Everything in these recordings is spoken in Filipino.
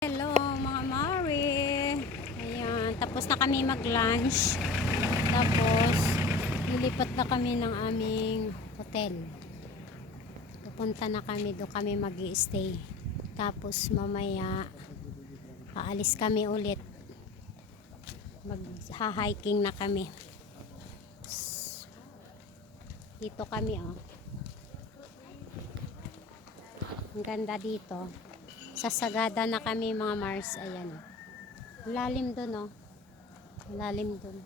Hello mga mare. Ayan, tapos na kami mag-lunch. Tapos lilipat na kami ng aming hotel. Pupunta na kami, doon kami mag-i-stay. Tapos mamaya aalis kami ulit. Mag-hiking na kami. Dito kami Ang ganda dito. Sasagada na kami mga Mars. Ayan. Lalim dun Lalim dun.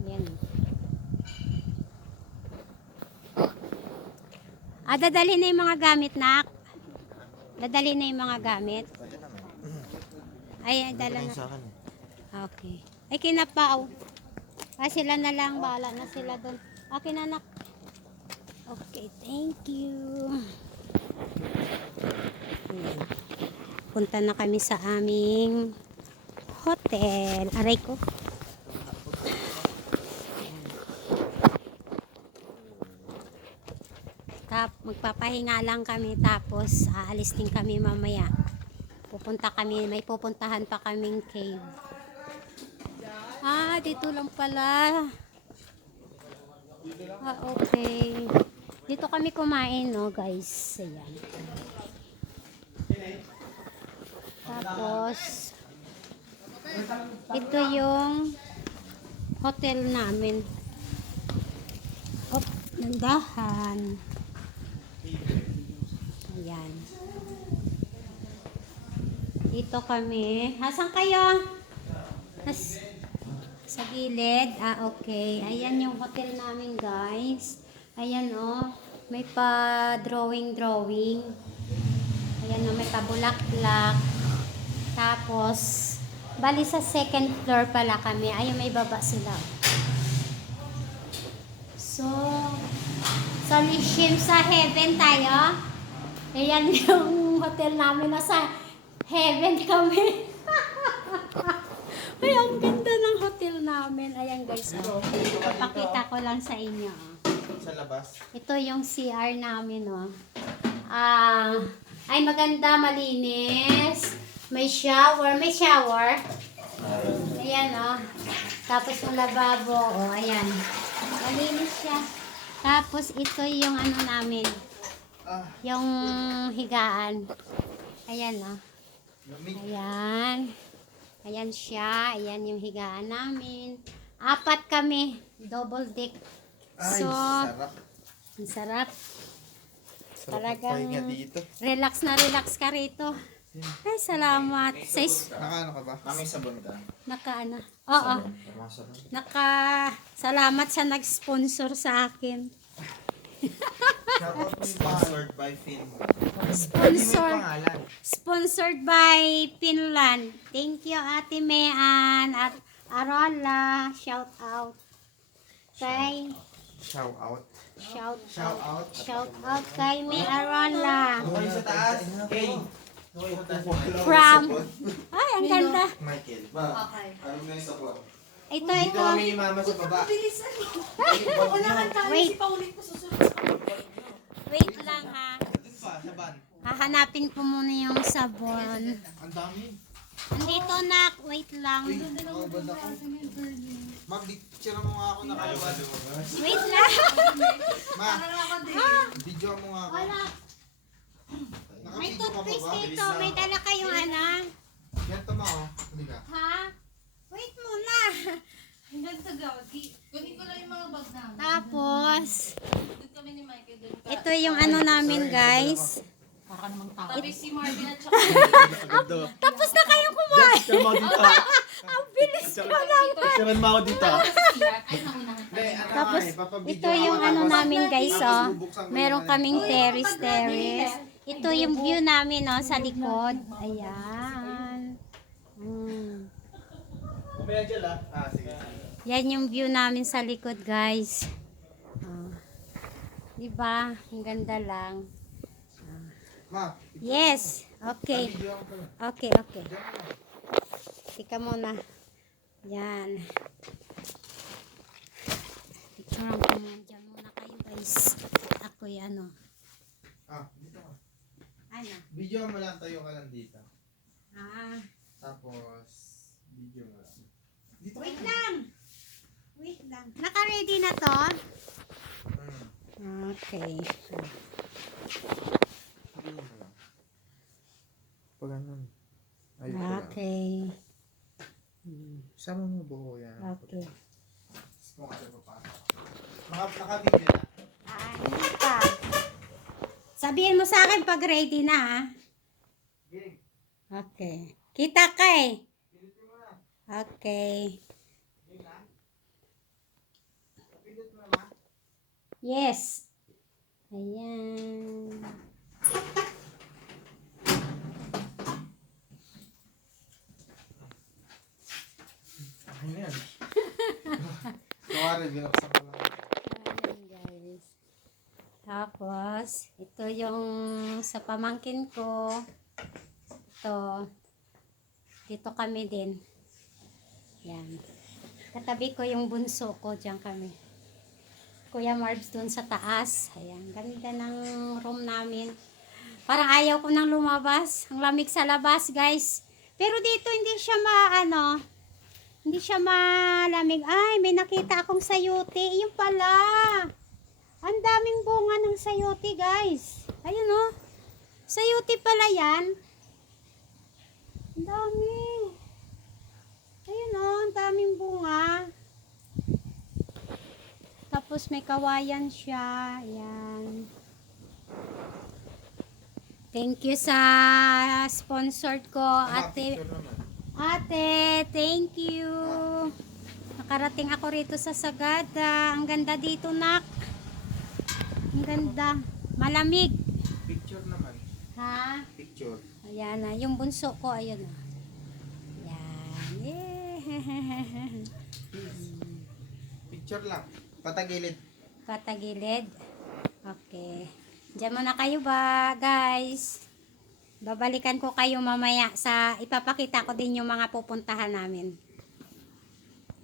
Ayan. Dadali na yung mga gamit, nak. Dadali na yung mga gamit. Ay, dala na. Okay. Ay, kinapaw. Sila na lang. Bahala na sila dun. Akin na, nak. Okay, thank you. Ayan. Punta na kami sa aming hotel. Aray ko. Magpapahinga lang kami, tapos aalis din kami mamaya. May pupuntahan pa kaming cave. Dito lang pala. Okay. Dito kami kumain, guys. Ayan. Tapos ito yung hotel namin. Nandahan. Ayan. Dito kami. Asan kayo? Sa gilid. Okay. Ayan yung hotel namin, guys. Ayan, may pa drawing. Ayan, may pa bulak-bulak. Tapos, bali sa second floor pala kami. Ayun, may baba sila. So, sa Elysium, sa heaven tayo. Ayan yung hotel namin. Nasa heaven kami. Ay, ang ganda ng hotel namin. Ayan, guys. Papakita ko lang sa inyo. Sa labas. Ito yung CR namin, ay, maganda, malinis. May shower. Ayan, Tapos yung lababo, ayan. Malinis siya. Tapos ito yung namin. Yung higaan. Ayan, Ayan. Ayan siya. Ayan yung higaan namin. 4 kami. Double deck. Ay, sarap. Ang sarap. Talagang relax ka rito. Ay, salamat. Naka-ano ka ba? May sabon ka? Naka-ano? Oo. Salamat sa nag-sponsor sa akin. Sponsored by Finland. Sponsored by Finland. Thank you, Ate Mean at Arola. Shout out. Shout out Kay Me Arola. sa taas. Hey. From. Ay, ang ganda. Michael. Okay. Ano na yung sakwa? Ito. Dito kami mama sa baba. Wait lang, ha. Dito pa, sa van. Hahanapin ko muna yung sabon. Ang dami. Andito, nak. Wait lang. Mag-picture mo nga ako nakaliwa. Wait lang. Ma, video mo nga ako. Wala. May Nakapidyo ka pa toothpaste ba? dito. May dala kayong Ganito mo, Hindi ka. Ha? Wait muna. Hanggang sa gawagi. Kunin ko lang yung mga bag namin. Tapos, Doon kami ni Michael. ito yung namin, guys. Para namang tao. Tabi si Marvin at saka Tapos na kayong kumain. Tira mo ako dito. Ang bilis ko naman. Tira mo ako dito. Tapos, ito yung namin, guys, Meron kaming terrace. Ito yung view namin, sa likod. Ayan. Sige. Yan yung view namin sa likod, guys. Diba? Ang ganda lang. Ma, Yes. Okay. video ako pala. Okay. Tika muna. Yan. Picture ko muna. Diyan muna kayo, guys. Ako'y Dito ka. Ano? Video mo lang, tayo ka lang dito. Dito ka Wait na. lang. Wait lang. Naka-ready na to? Okay. Sabihin mo lang. Pag ganun. Ayun ko lang. Okay. Sama mo buo yan. Okay. Kung ano pa pa. Naka-video na. Hindi pa. Sabihin mo sa akin pag ready na, ha? Game. Okay. Kita ka eh. Pinutin mo na. Okay. Game na. Pinut mo na ma. Yes. Ayan. Ay na yan. Kumari, binaksan ko lang. Ayan, guys. Tapos, ito yung sa pamangkin ko. Ito. Dito kami din. Yan. Katabi ko yung bunso ko. Diyan kami. Kuya Marbs dun sa taas. Ayan. Ganda ng room namin. Parang ayaw ko nang lumabas. Ang lamig sa labas, guys. Pero dito hindi siya hindi siya malamig. Ay, may nakita akong sayote. Yung pala. Ang daming bunga ng sayote, guys. Ayun, oh. Sayote pala yan. Ang dami. Ayun, oh. Ang daming bunga. Tapos may kawayan siya. Ayan. Thank you sa sponsored ko, ate. Picture naman. Ate, thank you. Nakarating ako rito sa Sagada. Ang ganda dito, nak. Ang ganda. Malamig. Picture naman. Ha? Picture. Ayan na. Yung bunso ko, ayun na. Ayan. Yeah. Picture lang. Patagilid. Patagilid. Okay. Diyan muna kayo ba, guys? Babalikan ko kayo mamaya sa ipapakita ko din yung mga pupuntahan namin.